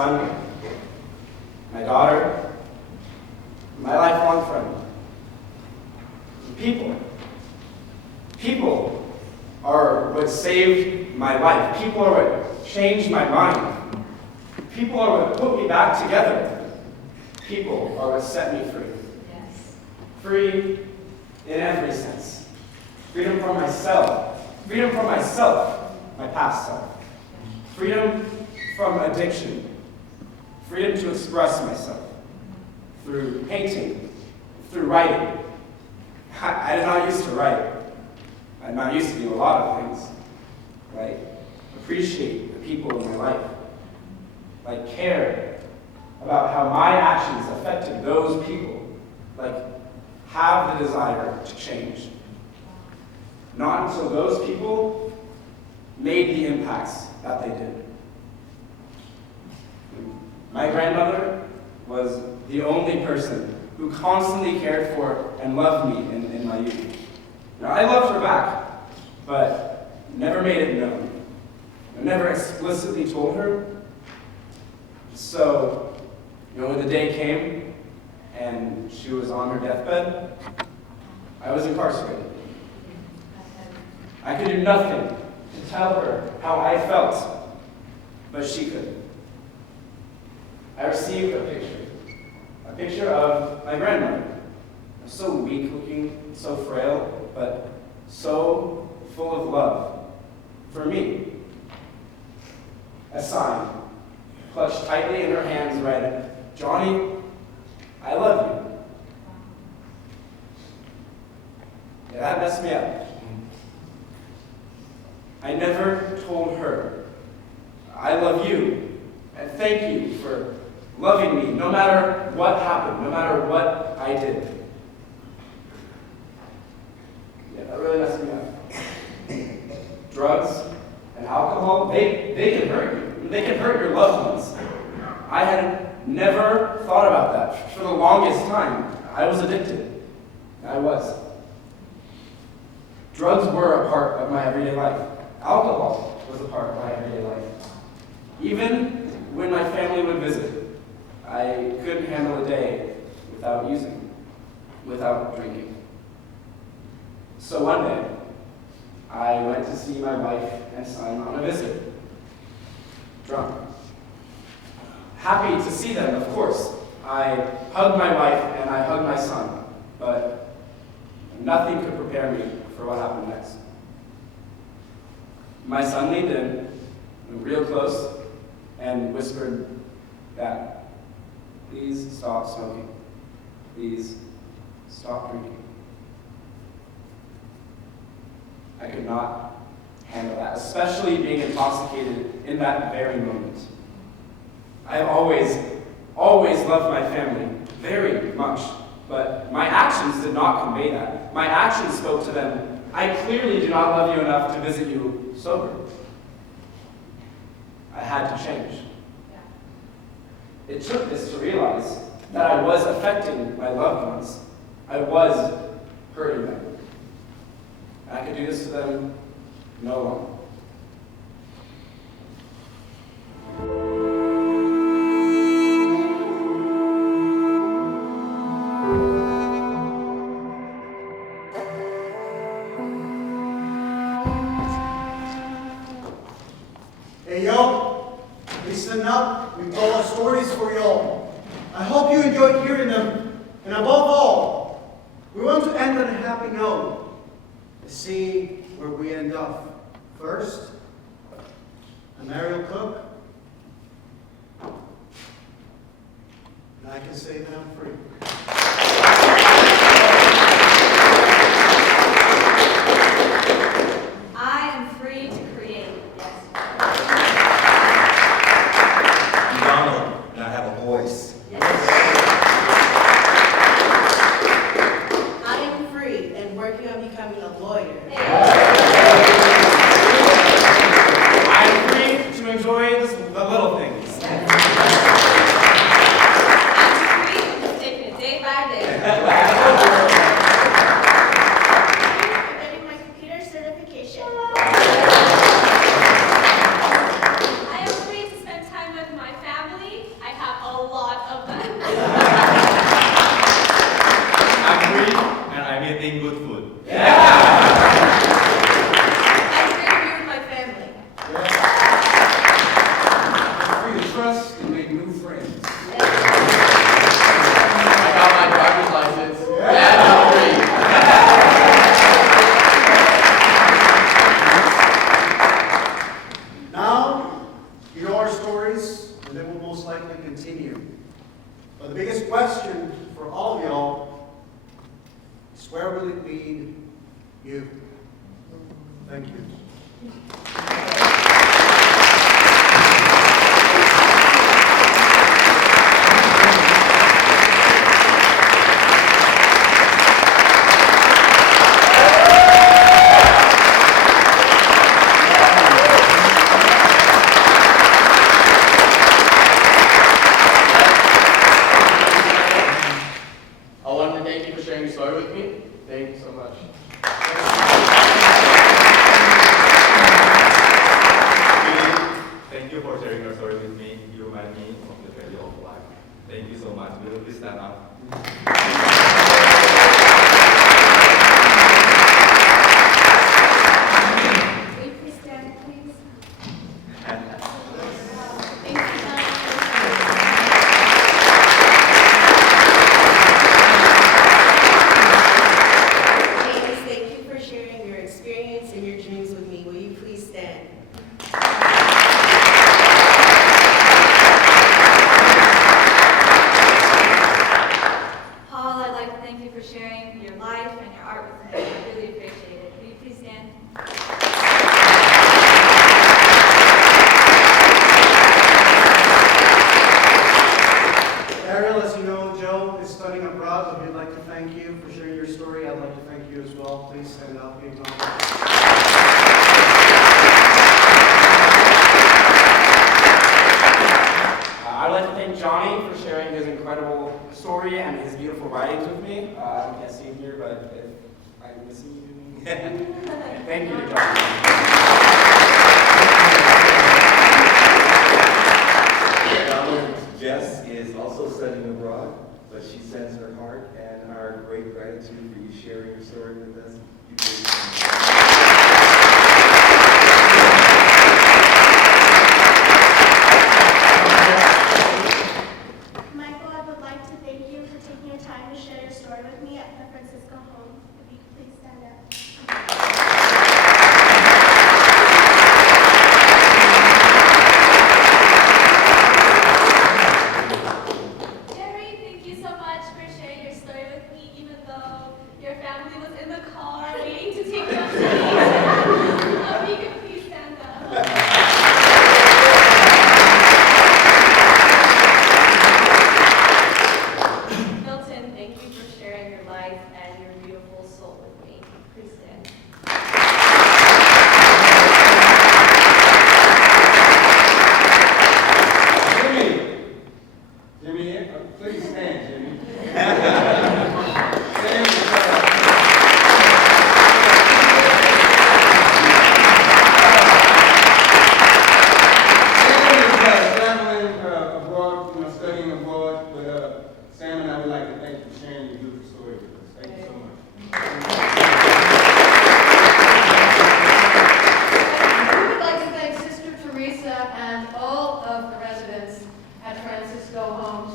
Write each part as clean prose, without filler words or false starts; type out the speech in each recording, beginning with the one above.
son, my daughter, my lifelong friend. People are what saved my life. People are what changed my mind. People are what put me back together. People are what set me free. Yes. Free in every sense. Freedom from myself. Freedom from myself, my past self. Freedom from addiction. Freedom to express myself through painting, through writing. I did not used to write. I'm not used to do a lot of things. Like appreciate the people in my life. Like care about how my actions affected those people. Like have the desire to change. Not until those people made the impacts that they did. My grandmother was the only person who constantly cared for and loved me in my youth. Now, I loved her back, but never made it known. I never explicitly told her. So, when the day came and she was on her deathbed, I was incarcerated. I could do nothing to tell her how I felt, but she could. I received a picture of my grandmother. So weak looking, so frail, but so full of love for me. A sign, clutched tightly in her hands, read, "Johnny, I love you." Yeah, that messed me up. I never told her, "I love you, and thank you for loving me, no matter what happened, no matter what I did." Yeah, that really messed me up. Drugs and alcohol, they can hurt you. They can hurt your loved ones. I had never thought about that. For the longest time, I was addicted. I was. Drugs were a part of my everyday life. Alcohol was a part of my everyday life. Even when my family would visit, I couldn't handle a day without using, without drinking. So one day, I went to see my wife and son on a visit, drunk. Happy to see them, of course. I hugged my wife and I hugged my son, but nothing could prepare me for what happened next. My son leaned in, real close, and whispered that, "Please stop smoking. Please stop drinking." I could not handle that, especially being intoxicated in that very moment. I have always loved my family very much, but my actions did not convey that. My actions spoke to them, "I clearly do not love you enough to visit you sober." I had to change. It took this to realize that I was affecting my loved ones. I was hurting them. And I could do this to them no longer. Hey yo, listen up. We've got our stories for y'all. I hope you enjoyed hearing them. And above all, we want to end on a happy note. Let's see where we end up. First, a Mariel Cook. And I can say that I'm free. I am free to create. Yes. I'm Donald, and I have a voice. I am free and working on becoming a lawyer. I'm free to enjoy the little things. I'm free to stay to continue. But the biggest question for all of y'all is, where will it lead you? Thank you. I wanted to thank you for sharing your story with me. Thank you so much. Thank you for sharing your story with me. You remind me of the value of life. Thank you so much. Will you please stand up? Will you please stand, please? Thank you, James, thank you for sharing your experience and your dreams with me. Will you please stand? Paul, I'd like to thank you for sharing your life and your art with me. I really appreciate it. Will you please stand? Ariel, as you know, Joe is studying abroad, so we'd like to thank you for sharing your story. I'd like to thank you as well. Please stand up. Be acknowledged. I'd like to thank Johnny for sharing his incredible story and his beautiful writings with me. You can't see him here, but if I'm missing you, thank you to Johnny. Jess is also studying abroad, but she sends her heart and our great gratitude for you sharing your story with us. Michael, I would like to thank you for taking your time to share your story with me at the Francisco home. If you could please stand up. Jerry, thank you so much for sharing your story with me, even though your family was in the car waiting to take you on stage. You can please stand up. Milton, thank you for sharing your life and your beautiful soul with me. Please stand. Jimmy, please stand, Jimmy. Traveling abroad, studying abroad, but Sam and I would like to thank you for sharing your beautiful story with us. Thank you so much. We would like to thank Sister Teresa and all of the residents at Francisco Homes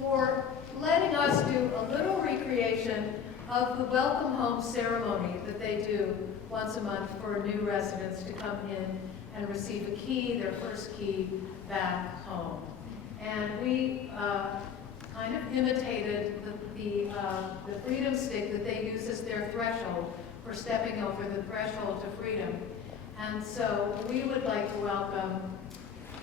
for letting us do a little recreation of the welcome home ceremony that they do once a month for new residents to come in and receive a key, their first key back home. And we kind of imitated the freedom stick that they use as their threshold for stepping over the threshold to freedom. And so we would like to welcome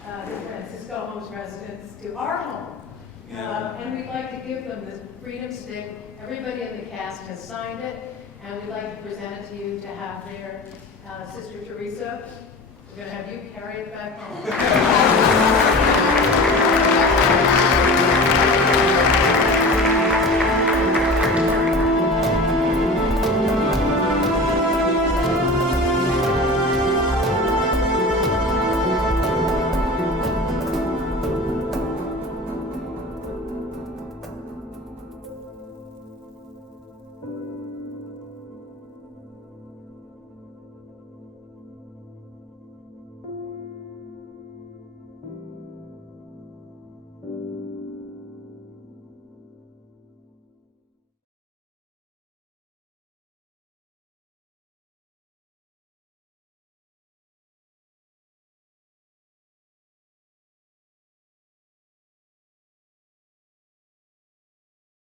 the Francisco Homes residents to our home. And we'd like to give them the freedom stick. Everybody in the cast has signed it, and we'd like to present it to you to have their Sister Teresa. We're going to have you carry it back home.